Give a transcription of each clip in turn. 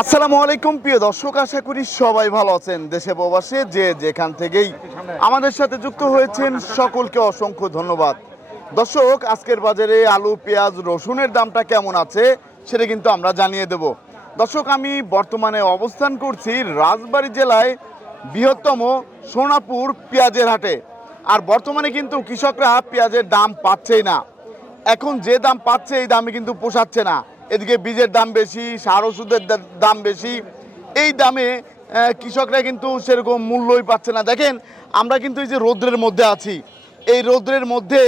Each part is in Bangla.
আসসালামু আলাইকুম, প্রিয় দর্শক, আশা করি সবাই ভালো আছেন দেশে প্রবাসে, যে যেখান থেকেই আমাদের সাথে যুক্ত হয়েছেন, সকলকে অসংখ্য ধন্যবাদ। দর্শক, আজকের বাজারে আলু, পেঁয়াজ, রসুনের দামটা কেমন আছে, সেটা কিন্তু আমরা জানিয়ে দেব। দর্শক, আমি বর্তমানে অবস্থান করছি রাজবাড়ী জেলায় বৃহত্তম সোনাপুর পেঁয়াজের হাটে। আর বর্তমানে কিন্তু কৃষকরা পেঁয়াজের দাম পাচ্ছেই না। এখন যে দাম পাচ্ছে, এই দামে কিন্তু পোষাচ্ছে না। এদিকে বীজের দাম বেশি, সার ওষুধের দাম বেশি। এই দামে কৃষকরা কিন্তু সেরকম মূল্যই পাচ্ছে না। দেখেন, আমরা কিন্তু এই যে রৌদ্রের মধ্যে আছি, এই রৌদ্রের মধ্যে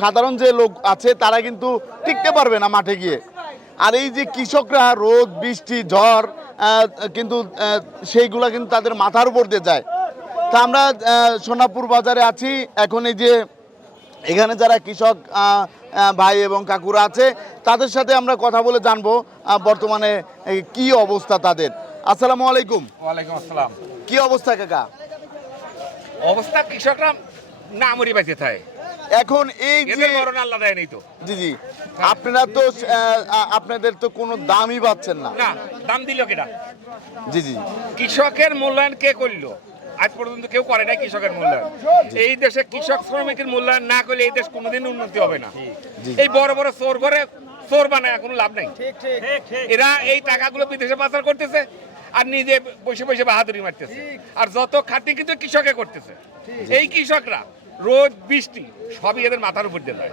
সাধারণ যে লোক আছে, তারা কিন্তু টিকতে পারবে না মাঠে গিয়ে। আর এই যে কৃষকরা রোদ, বৃষ্টি, ঝড় কিন্তু সেইগুলা কিন্তু তাদের মাথার উপর দিয়ে যায়। তা আমরা সোনাপুর বাজারে আছি, এখন এই যে এখানে যারা কৃষক ভাই এবং কাকুরা আছে তাদের সাথে আমরা কথা বলে জানব বর্তমানে কি অবস্থা তাদের। আসসালামু আলাইকুম। ওয়ালাইকুম আসসালাম। কি অবস্থা কাকা? অবস্থা কৃষকরা না মরি বাঁচে থাকে। এখন এই যে মরণ আল্লাহ দেয় নেই তো। জি জি। আপনারা তো আপনাদের তো কোনো দামই পাচ্ছেন না। না দাম দিল কেটা জি জি। কৃষকের মূল্যায়ন কে করল? আজ পর্যন্ত কেউ করে নাই কৃষকের মূল্যায়ন। এই দেশে কৃষক শ্রমিকের মূল্যায়ন না করলে এই দেশ কোনোদিন উন্নতি হবে না। এই বড় বড় চোর করে চোর বানায় কোনো লাভ নাই। এরা এই টাকাগুলো বিদেশে পাচার করতেছে আর নিজে বসে বসে বাহাদুরি মারতেছে। আর যত খাটি কিন্তু কৃষকে করতেছে। এই কৃষকরা রোদ বৃষ্টি সবই এদের মাথার উপর দিয়ে যায়।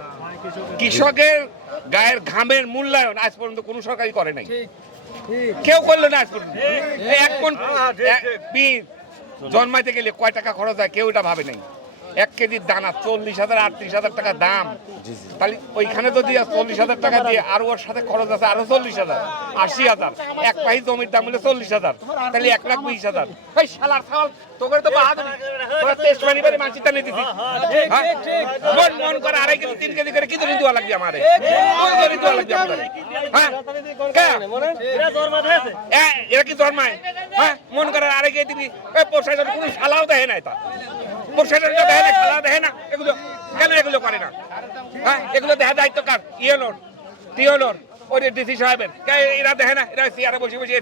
কৃষকের গায়ের ঘামের মূল্যায়ন আজ পর্যন্ত কোনো সরকারই করে নাই। কেউ করল না আজ পর্যন্ত। এক কোন বীজ জন্মাইতে গেলে কয় টাকা খরচ হয় কেউ এটা ভাবে নাই। এক কেজির দানা চল্লিশ হাজার আটত্রিশ হাজার টাকা দাম। তাহলে ওইখানে যদি চল্লিশ হাজার টাকা দিয়ে আরও ওর সাথে খরচ আছে আরও চল্লিশ হাজার আশি হাজার। এক পাহি জমির দাম হলে চল্লিশ হাজার তাহলে এক লাখ বিশ হাজার। এই শালার ছাগল তোকে তো তোরা টেস্ট মানি বাড়ি মানসি টানে দিছিস হ্যাঁ? মন মন করে আড়াই কেজি তিন কেজি করে কি ধরে দেওয়া লাগবে আমারে? ধরে দেওয়া লাগবে আমারে? হ্যাঁ? এরা কি জন্মায়? হ্যাঁ? মন করে আরে গিয়ে দিবি। প্রশাসন কোনো শালাও দেয় না এটা এগুলো কেন এগুলো করে না? হ্যাঁ এগুলো দায়িত্ব কার? কে এরা দেখে না, এরা বসে বসে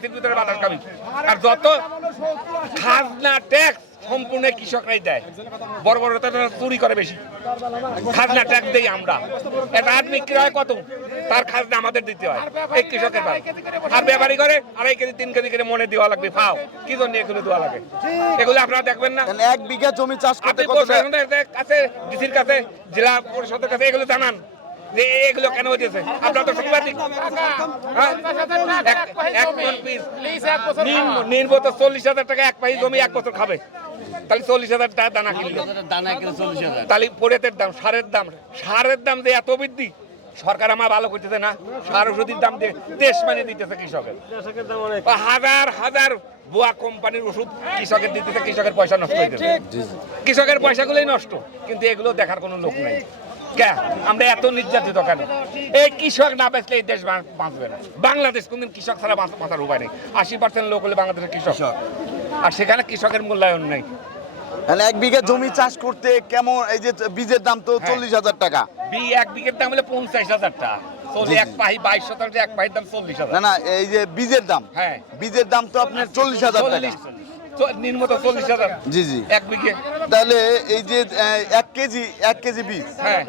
আর যত খাজনা ট্যাক্স সম্পূর্ণ কৃষকরাই দেয়। বড় বড় চুরি করে বেশি। খাজনা ট্যাক্স দেই আমরা। এটা আট বিক্রি হয় কত? তার খাজনা আমাদের দিতে হয়। এই কৃষকের ভাই আর ব্যাপারী করে আড়াই কেজি তিন কেজি করে মনে দেওয়া লাগবে। ফাও কি জন্য এগুলো দেওয়া লাগে? এগুলো আপনারা দেখবেন না। এক বিঘা জমি চাষ করতে কত কাছে ডিসির কাছে জেলা পরিষদের কাছে এগুলো জানান। যে এগুলো কেন হইতেছে আপনার তো সাংবাদিক। হ্যাঁ? এক- পিস। চল্লিশ হাজার টাকা এক পাহি জমি এক বছর খাবে। তাহলে চল্লিশ হাজার টাকা দানা কিনলো। দানা চল্লিশ হাজার। তাহলে পরেতের দাম সারের দাম। সারের দাম যে এত বৃদ্ধি সরকার আমার ভালো করতেছে না। সার ওষুধের দাম দিয়ে দেশ মানে দিতেছে কৃষকের। হাজার হাজার বুয়া কোম্পানির ওষুধ কৃষকের দিতেছে কৃষকের পয়সা নষ্ট হয়ে কৃষকের পয়সাগুলোই নষ্ট কিন্তু এগুলো দেখার কোনো লোক নাই। আমরা এত নির্যাতিত কেন? এই কৃষক না বেচলে এই দেশ বাঁচবে না। বাংলাদেশ কোনদিন কৃষক ছাড়া বাঁচ- বাঁচার উপায় নেই। আশি পার্সেন্ট লোক হলে বাংলাদেশের কৃষক। আর সেখানে কৃষকের মূল্যায়ন নেই। এক বিঘা জমি চাষ করতে কেমন এই যে বীজের দাম তো চল্লিশ হাজার টাকা। বি এক বিঘের দাম হলে পঞ্চাশ হাজার টাকা এক পাহি বাইশ শতাংশ এক পাহির দাম চল্লিশ হাজার। না না এই যে বীজের দাম। হ্যাঁ। বীজের দাম তো আপনার চল্লিশ হাজার টাকা। চল্লিশ নিম্নত চল্লিশ হাজার। জি জি। এক বিঘে। তাহলে এই যে এক কেজি এক কেজি বীজ। হ্যাঁ।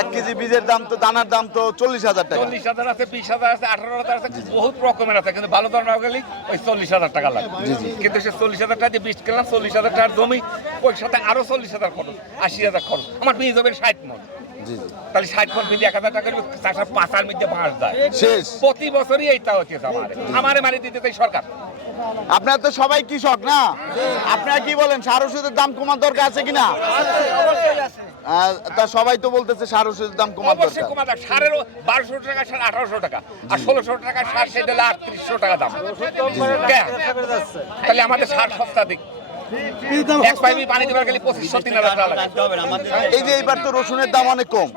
এক কেজি বীজের দাম তো দানার দাম তো চল্লিশ হাজার টাকা। চল্লিশ হাজার আছে বিশ হাজার আছে আঠারো হাজার আছে বহুত রকমের আছে কিন্তু ভালো ধরনের গেলে ওই চল্লিশ হাজার টাকা লাগে কিন্তু সে চল্লিশ হাজার টাকা দিয়ে বীজ কিনলাম চল্লিশ হাজার টাকার জমি ওই সাথে আরও চল্লিশ হাজার খরচ আশি হাজার খরচ। আমার বীজ হবে ষাট মন। তাহলে ষাট এক হাজার টাকা করে চাষার পাঁচার মধ্যে বাঁশ যায়। শেষ। প্রতি বছরই এইটা হচ্ছে আমার আমারে মারি দিতে চাই সরকার। আপনারা তো সবাই কৃষক না? আপনারা কি বলেন সার ওষুধের দাম কমার দরকার আছে কিনা? তা সবাই তো বলতেছে সার ওষুধের দাম কমার দরকার। কমা দাম। সারের বারোশো টাকা সার আঠারোশো টাকা। আর ষোলোশো টাকা সার সেটা আটত্রিশশো টাকা দাম? তাহলে আমাদের সার সস্তা দিক। এক পাইপি পানি দেবার গেলে পঁচিশশো তিন হাজার টাকা এই যে এইবার তো রসুনের দাম অনেক কম।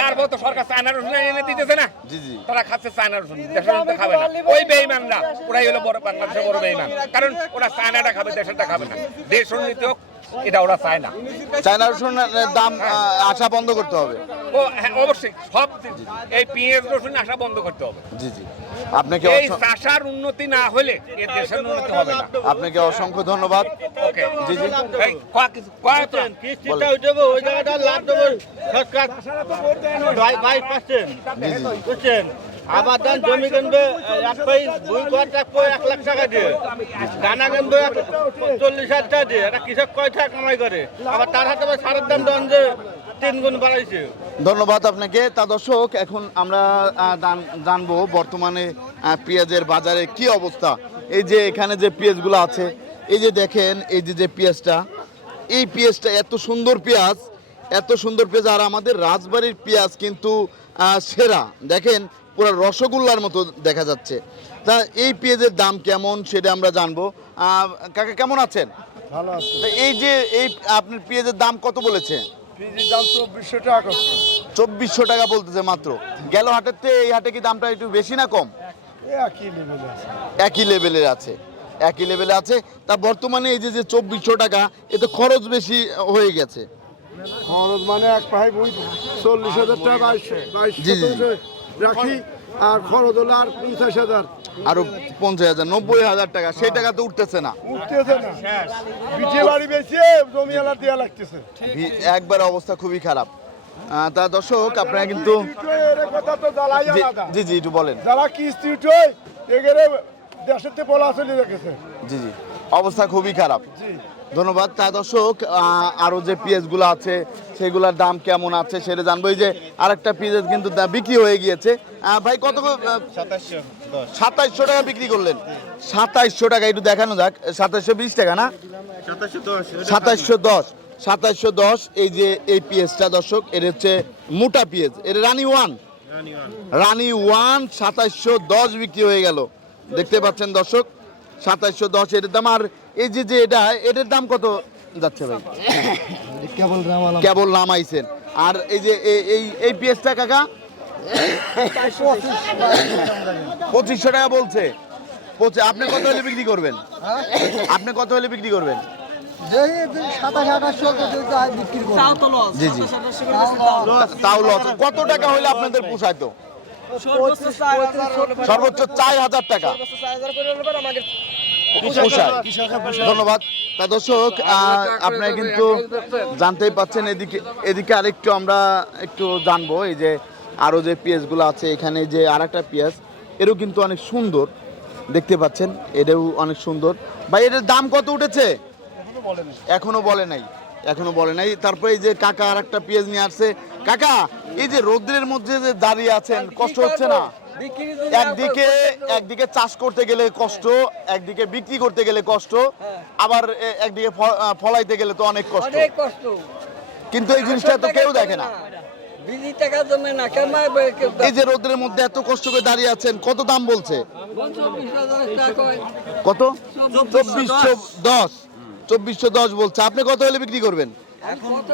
তারপর তো সরকার চায়না রসুন এনে দিতেছে না? জি জি। তারা খাচ্ছে চায়না রসুন দেশের রসুন খাবে না। ওই বেইমানরা ওরাই হলো বড় বাংলাদেশের বড় বেইমান। কারণ ওরা চায়নাটা খাবে দেশেরটা খাবে না। দেশ উন্নতি হোক এটা ওরা চায় না। চায়না রসুনের দাম আসা বন্ধ করতে হবে। ও হ্যাঁ অবশ্যই সব এই পেঁয়াজ রসুন আসা বন্ধ করতে হবে। জি জি। আপনাকে এই চাষার উন্নতি না হলে এ দেশের উন্নতি হবে না। আপনাকে অসংখ্য ধন্যবাদ। ওকে। জি জি। এই কয়া কিছু কয়া কিস্তিটা ওই দেবো ওই জায়গাটা লাভ দেবো সরকার বাইশ পার্সেন্ট। বুঝছেন? আবার ধান জমি কিনবে এক পাই দুই ঘর রাখব এক লাখ টাকা দিয়ে। দানা কিনবে চল্লিশ হাজার টাকা দিয়ে। একটা কৃষক কয় টাকা কামাই করে? আবার তার হাতে সারের দাম দেন যে তিন গুণ বাড়াইছে। ধন্যবাদ আপনাকে। তা দর্শক এখন আমরা জান- জানব বর্তমানে পেঁয়াজের বাজারে কি অবস্থা। এই যে এখানে যে পেঁয়াজগুলো আছে এই যে দেখেন এই যে যে পেঁয়াজটা এই পেঁয়াজটা এত সুন্দর পেঁয়াজ এত সুন্দর পেঁয়াজ আর আমাদের রাজবাড়ির পেঁয়াজ কিন্তু সেরা। দেখেন পুরো রসগোল্লার মতো দেখা যাচ্ছে। তা এই পেঁয়াজের দাম কেমন সেটা আমরা জানব। কাকা কেমন আছেন? ভালো আছে। এই যে এই আপনার পেঁয়াজের দাম কত বলেছে? দাম চব্বিশশো টাকা করছে চব্বিশশো টাকা বলতেছে মাত্র। গেল হাটের থেকে এই হাটে কি দামটা একটু বেশি না কম? একই লেভেলে আছে। একই লেভেলের আছে। একই লেভেলে আছে। তা বর্তমানে এই যে যে চব্বিশশো টাকা এতে খরচ বেশি হয়ে গেছে। খরচ মানে এক পাই বই চল্লিশ হাজার টাকা বাইশ জি। রাখি আর খরচ হলো আর পঞ্চাশ হাজার। আরও পঞ্চাশ হাজার নব্বই হাজার টাকা সেই টাকা তো উঠতেছে না। উঠতেছে না। পিঠে বাড়ি বেশি জমি এলার দেওয়া লাগতেছে। একবার অবস্থা খুবই খারাপ। তা দর্শক আপনারা কিন্তু জি- জি একটু বলেন। যারা কিস্তি উঠে এগেরে থেকে পলা চলে রেখেছে। জি জি অবস্থা খুবই খারাপ। জি। ধন্যবাদ। তা দর্শক আরও যে পেঁয়াজগুলো আছে সেগুলোর দাম কেমন আছে সেটা জানব। এই যে আরেকটা পেঁয়াজ কিন্তু বিক্রি হয়ে গিয়েছে। ভাই কত সাতাইশশো টাকা বিক্রি করলেন। সাতাইশশো টাকা একটু দেখানো যাক। সাতাইশশো বিশ টাকা না? সাতাইশশো দশ সাতাইশশো। দশ। এই যে এই পেঁয়াজটা দর্শক এর হচ্ছে মোটা পেঁয়াজ এর রানি ওয়ান। রানি ওয়ান সাতাইশশো দশ বিক্রি হয়ে গেল। দেখতে পাচ্ছেন দর্শক সাতাইশশো দশ এটার দাম। আর এই যে যে এটা এটার দাম কত যাচ্ছে ভাই? কেবল কেবল নামাইছেন আর এই যে এই এই পেঁয়াজটা কাকা? পঁচিশশো টাকা বলছে। পঁচি- আপনি কত হলে বিক্রি করবেন? আপনি কত হলে বিক্রি করবেন? কত টাকা হলে আপনাদের পোষাইতো সর্বোচ্চ চার হাজার টাকা। ধন্যবাদ। তা দর্শক আপনারা কিন্তু জানতেই পাচ্ছেন এদিকে এদিকে আরেকটু আমরা একটু জানব এই যে আরও যে পেঁয়াজগুলো আছে এখানে যে আর একটা পেঁয়াজ এরও কিন্তু অনেক সুন্দর। দেখতে পাচ্ছেন এটাও অনেক সুন্দর। ভাই এটার দাম কত উঠেছে? এখনও বলে নাই। এখনও বলে নাই তারপরে এই যে কাকা আর একটা পেঁয়াজ নিয়ে আসছে কাকা এই যে রৌদ্রের মধ্যে যে দাঁড়িয়ে আছেন কষ্ট হচ্ছে না? একদিকে একদিকে চাষ করতে গেলে কষ্ট একদিকে বিক্রি করতে গেলে কষ্ট আবার একদিকে ফলাইতে গেলে তো অনেক কষ্ট। কিন্তু এই জিনিসটা তো কেউ দেখে না। বিজি টাকা জমে না কেন এই যে রোদ্রের মধ্যে এত কষ্ট করে দাঁড়িয়ে আছেন কত দাম বলছে? কত? চব্বিশশো দশ। চব্বিশশো দশ বলছে। আপনি কত হলে বিক্রি করবেন? কত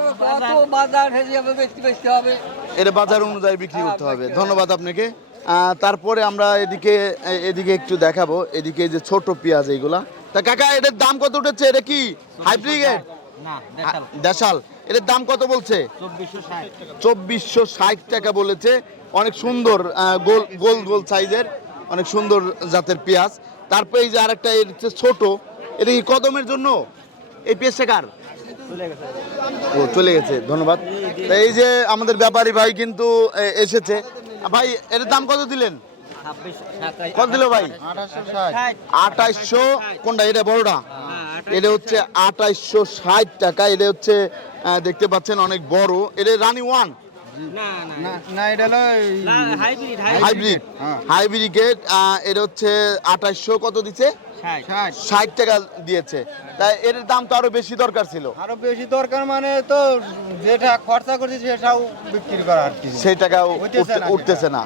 বাজার অনুযায়ী বিক্রি করতে হবে। ধন্যবাদ আপনাকে। তারপরে আমরা এদিকে এদিকে একটু দেখাবো। এদিকে এই যে ছোট পেঁয়াজ এইগুলা। তা কাকা এটার দাম কত উঠেছে? এটা কি? হাইব্রিড দেশাল। এটার দাম কত বলছে? চব্বিশশো ষাট। টাকা বলেছে। অনেক সুন্দর গোল গোল গোল সাইজের অনেক সুন্দর জাতের পেঁয়াজ। তারপরে এই যে আরেকটা এর ছোট। এটা কি কদমের জন্য? এই পেঁয়াজটা কার? ও, চলে গেছে, ধন্যবাদ। এই যে আমাদের ব্যাপারী ভাই কিন্তু এসেছে। ভাই, এর দাম কত দিলেন? কত দিল ভাই? আঠাইশশো কোনটা? এটা বড়টা? এটা হচ্ছে আঠাইশো ষাট টাকা। এটা হচ্ছে দেখতে পাচ্ছেন অনেক বড়। এটা রানি ওয়ান। না এটা হলো হাইব্রিড হাইব্রিড এটা হচ্ছে আঠাইশশো কত দিচ্ছে ষাট। টাকা দিয়েছে। তাই এর দাম তো আরও বেশি দরকার ছিল। আরও বেশি দরকার মানে তো যেটা খরচা করছি সেটাও বিক্রি করা সেই টাকা উঠতেছে না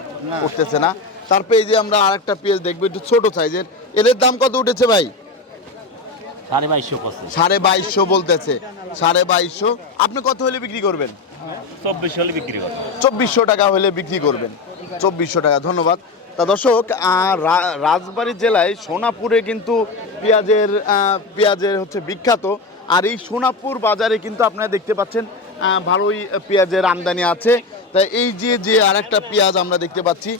উঠতেছে না তারপরে এই যে আমরা আরেকটা পেঁয়াজ দেখব একটু ছোট সাইজের এর। দাম কত উঠেছে ভাই? সাড়ে বাইশশো সাড়ে বাইশশো বলতেছে। সাড়ে বাইশশো। আপনি কত হলে বিক্রি করবেন? চব্বিশ হলে বিক্রি করছে চব্বিশশো টাকা হলে বিক্রি করবেন। চব্বিশশো টাকা ধন্যবাদ। তা দর্শক রাজবাড়ী জেলায় সোনাপুরে কিন্তু পেঁয়াজের পেঁয়াজের হচ্ছে বিখ্যাত। আর এই সোনাপুর বাজারে কিন্তু আপনারা দেখতে পাচ্ছেন ভালোই পেঁয়াজের আমদানি আছে। তাই এই যে যে আরেকটা পেঁয়াজ আমরা দেখতে পাচ্ছি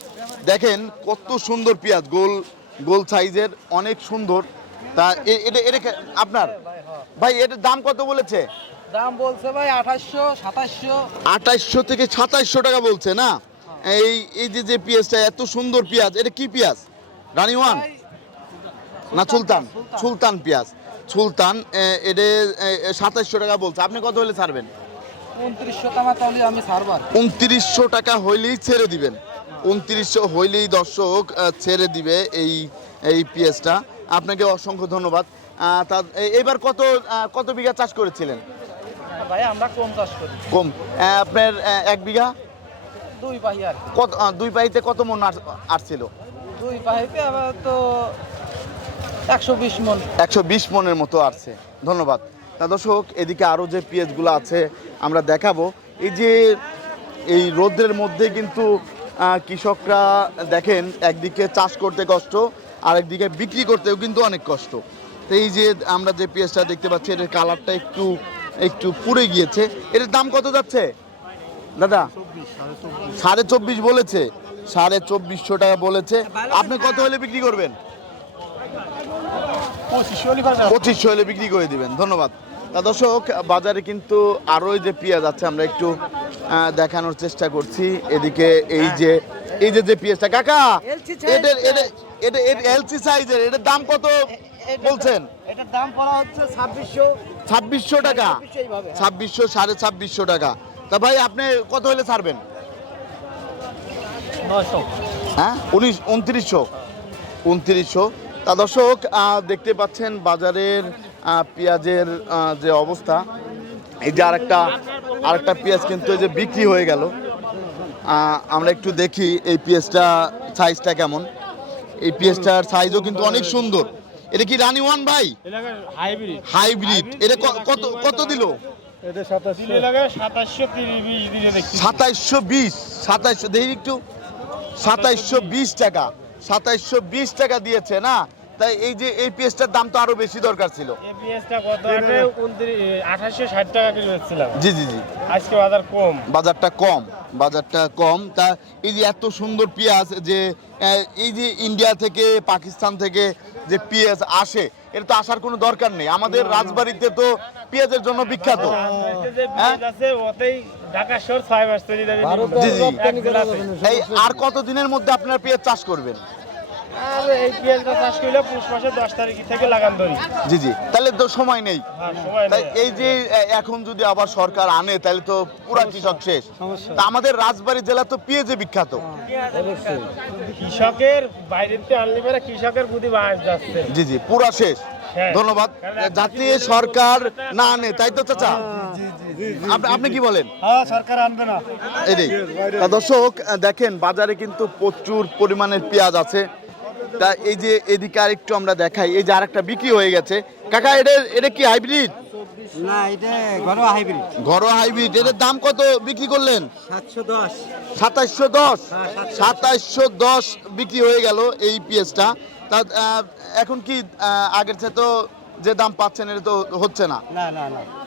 দেখেন কত সুন্দর পেঁয়াজ গোল গোল সাইজের অনেক সুন্দর। তা এটা এটা আপনার? ভাই এটার দাম কত বলেছে? দাম বলছে ভাই আঠাশশো সাতাশশো। আঠাইশশো থেকে সাতাইশশো টাকা বলছে না? এই এই যে যে পেঁয়াজটা এত সুন্দর পেঁয়াজ এটা কি পেঁয়াজ? রানি ওয়ান? না সুলতান সুলতান। পেঁয়াজ সুলতান। এটা সাতাইশশো টাকা বলছে। আপনি কত হলে ছাড়বেন? উনত্রিশশো টাকা হইলেই ছেড়ে দিবেন। উনত্রিশশো হইলেই দর্শক ছেড়ে দিবে এই এই পেঁয়াজটা। আপনাকে অসংখ্য ধন্যবাদ। তা এবার কত কত বিঘা চাষ করেছিলেন? ভাই আমরা কম চাষ করি। কম। আপনার এক বিঘা? দুই পাহি আর কত দুই পাইতে কত মন আস- আসছিল দুই পাহিতে আবার তো একশো বিশ মন। একশো বিশ মনের মতো আসছে ধন্যবাদ। তা দর্শক এদিকে আরও যে পেঁয়াজগুলো আছে আমরা দেখাবো। এই যে এই রোদ্রের মধ্যে কিন্তু কৃষকরা দেখেন একদিকে চাষ করতে কষ্ট আর একদিকে বিক্রি করতেও কিন্তু অনেক কষ্ট। তো এই যে আমরা যে পেঁয়াজটা দেখতে পাচ্ছি এটার কালারটা একটু একটু পুড়ে গিয়েছে। এটার দাম কত যাচ্ছে? দাদা? সাড়ে চব্বিশ বলেছে। সাড়ে চব্বিশশো টাকা বলেছে। আপনি কত হলে বিক্রি করবেন? পঁচিশশো হলে বিক্রি করে দিবেন। ধন্যবাদ। তা দর্শক বাজারে কিন্তু আরও যে পেঁয়াজ আছে আমরা একটু দেখানোর চেষ্টা করছি। এদিকে এই যে এই যে যে পেঁয়াজটা কাকা size এটা এটা এলসি সাইজের এটার দাম কত বলছেন? এটার দাম পড়া হচ্ছে ছাব্বিশশো। ছাব্বিশশো টাকা? ছাব্বিশশো সাড়ে ছাব্বিশশো টাকা। তা ভাই আপনি কত হলে ছাড়বেন? হ্যাঁ? উনিশ উনত্রিশশো। উনত্রিশশো। তা দর্শক দেখতে পাচ্ছেন বাজারের পেঁয়াজের যে অবস্থা। এই যে আরেকটা আরেকটা পেঁয়াজ কিন্তু এই যে বিক্রি হয়ে গেল। আমরা একটু দেখি এই পেঁয়াজটা সাইজটা কেমন। এই পেঁয়াজটার সাইজও কিন্তু অনেক সুন্দর। এটা কি রানি ওয়ান ভাই? হাইব্রিড হাইব্রিড এটা ক- কত কত দিল? এটা সাতাশশো। সাতাশশো তিরিশ দিনে সাতাইশশো বিশ। সাতাইশশো দেখি একটু। সাতাইশশো বিশ টাকা। সাতাইশশো বিশ টাকা দিয়েছে না? তাই এই যে এই পেঁয়াজটার দাম তো আরও বেশি দরকার ছিল। এই পেঁয়াজটা উনত্রিশ আঠাশশো ষাট টাকা কিলো ছিলাম জি জি জি। আজকে বাজার কম। বাজারটা কম বাজারটা কম। তা এই যে এত সুন্দর পেঁয়াজ যে এই যে ইন্ডিয়া থেকে পাকিস্তান থেকে যে পেঁয়াজ আসে এটা তো আসার কোনো দরকার নেই। আমাদের রাজবাড়িতে তো পেঁয়াজের জন্য বিখ্যাত। আর কত দিনের মধ্যে আপনার পেঁয়াজ চাষ করবেন? আর এই পেঁয়াজটা চাষ করলে পুষ মাসের দশ তারিখ থেকে লাগান ধরি। জি জি। তাহলে তো সময় নেই। তাই এই যে এখন যদি আবার সরকার আনে তাহলে তো পুরা কৃষক শেষ। তা আমাদের রাজবাড়ী জেলা তো পেঁয়াজে বিখ্যাত। কৃষকের বাইরের থেকে আনলে পরে কৃষকের বুদ্ধি যাচ্ছে। জি জি পুরা শেষ। হ্যাঁ। ধন্যবাদ। যাতে সরকার না আনে তাই তো চাচা? আপনি- আপনি কি বলেন? হ্যাঁ সরকার আনবে না। দর্শক দেখেন বাজারে কিন্তু প্রচুর পরিমাণের পেঁয়াজ আছে। তা এই যে এদিকে আর একটু আমরা দেখাই এই যে আরেকটা বিক্রি হয়ে গেছে। কাকা এটা এটা কি হাইব্রিড? না এটা ঘরোয়া হাইব্রিড। ঘরোয়া হাইব্রিড। এটার দাম কত বিক্রি করলেন? সাতশো দশ। সাতাইশশো দশ? সাতাইশশো দশ বিক্রি হয়ে গেল এই পিএসটা। তা এখন কি আগের চেয়ে তো যে দাম পাচ্ছেন এটা তো হচ্ছে না।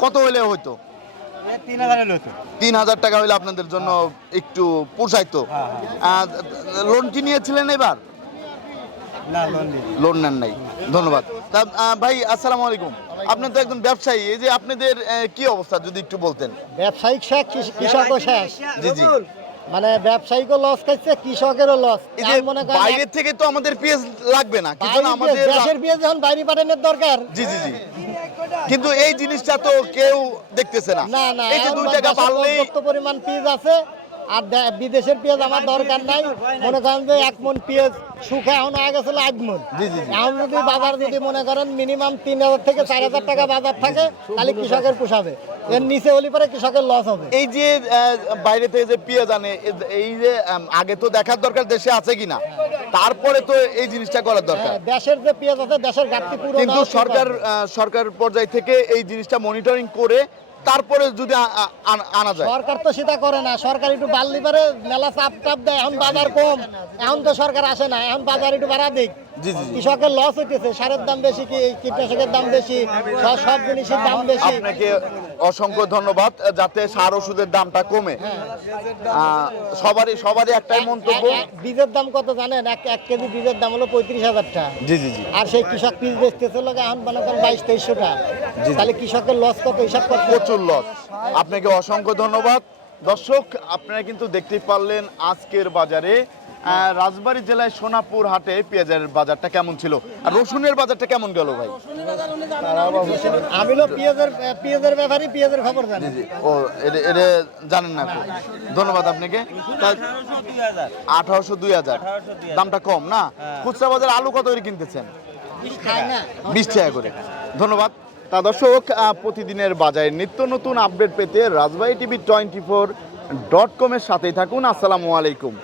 কত হলে হয়তো তিন হাজার টাকা হলে আপনাদের জন্য একটু পোষাইতো লোন কি নিয়েছিলেন এবার? লোন নেন নাই। ধন্যবাদ। তা ভাই আসসালামু আলাইকুম। আপনি তো একজন ব্যবসায়ী এই যে আপনাদের কি অবস্থা যদি একটু বলতেন? ব্যবসায়িক শেষ কৃষকও শেষ জি জি। মানে ব্যবসায়িকও লস খাইছে কৃষকেরও লস এই যে মনে করেন বাইরে থেকে তো আমাদের পেঁয়াজ লাগবে না কিন্তু আমাদের দেশের পেঁয়াজ যখন বাইরে পাঠানোর দরকার। জি জি জি। কিন্তু এই জিনিসটা তো কেউ দেখতেছে না। না না এই যে টাকা বাড়লেই পরিমাণ পেঁয়াজ আছে। আর বিদেশের পেঁয়াজ আমার দরকার নাই। মনে করেন যে এক মন পেঁয়াজ শুকা এখন আগে গেছিল আট মন। এখন যদি বাজার যদি মনে করেন মিনিমাম তিন হাজার থেকে চার হাজার টাকা বাজার থাকে তাহলে কৃষকের পোষাবে এর নিচে হলে পরে কৃষকের লস হবে। এই যে বাইরে থেকে যে পেঁয়াজ আনে এই যে আগে তো দেখার দরকার দেশে আছে কিনা? তারপরে তো এই জিনিসটা করার দরকার। হ্যাঁ, দেশের যে পেঁয়াজ আছে দেশের ঘাটতি পুরো কিন্তু সরকার সরকার পর্যায় থেকে এই জিনিসটা মনিটরিং করে তারপরে যদি আনা- যায়। সরকার তো সেটা করে না। সরকার একটু বাড়লি পারে মেলা চাপ টাপ দেয়। এখন বাজার কম। এখন তো সরকার আসে না। এখন বাজার একটু বাড়া দিক। কৃষকের লস হইতেছে। সারের দাম বেশি কি? কীটনাশকের দাম বেশি? সব জিনিসের দাম বেশি। অসংখ্য ধন্যবাদ যাতে সার ওষুধের দামটা কমে। সবারই সবারই একটাই মন্তব্য। বীজের দাম কত জানেন? এক এক কেজি বীজের দাম হলো পঁয়ত্রিশ হাজার টাকা। জি জি জি। আর সেই কৃষক বীজ বেচতেছে লোক এখন মনে করেন বাইশ তেইশশো টাকা। তাহলে কৃষকের লস কত হিসাব করতে প্রচুর লস আপনাকে অসংখ্য ধন্যবাদ। দর্শক আপনারা কিন্তু দেখতে পারলেন আজকের বাজারে রাজবাড়ী জেলায় সোনাপুর হাটে পেঁয়াজের বাজারটা কেমন ছিল? আর রসুনের বাজারটা কেমন গেল ভাই? আমি পেঁয়াজের পেঁয়াজের ব্যাপারে পেঁয়াজের খবর জানি। ও এটা এটা জানেন না ধন্যবাদ আপনাকে। আঠারোশো দুই হাজার। দামটা কম না? খুচরা বাজার আলু কত করে কিনতেছেন? বিশ টাকা। করে। ধন্যবাদ। তা দর্শক প্রতিদিনের বাজারে নিত্য নতুন আপডেট পেতে Rajbari TV twenty four dot কমের সাথেই থাকুন। আসসালামু আলাইকুম।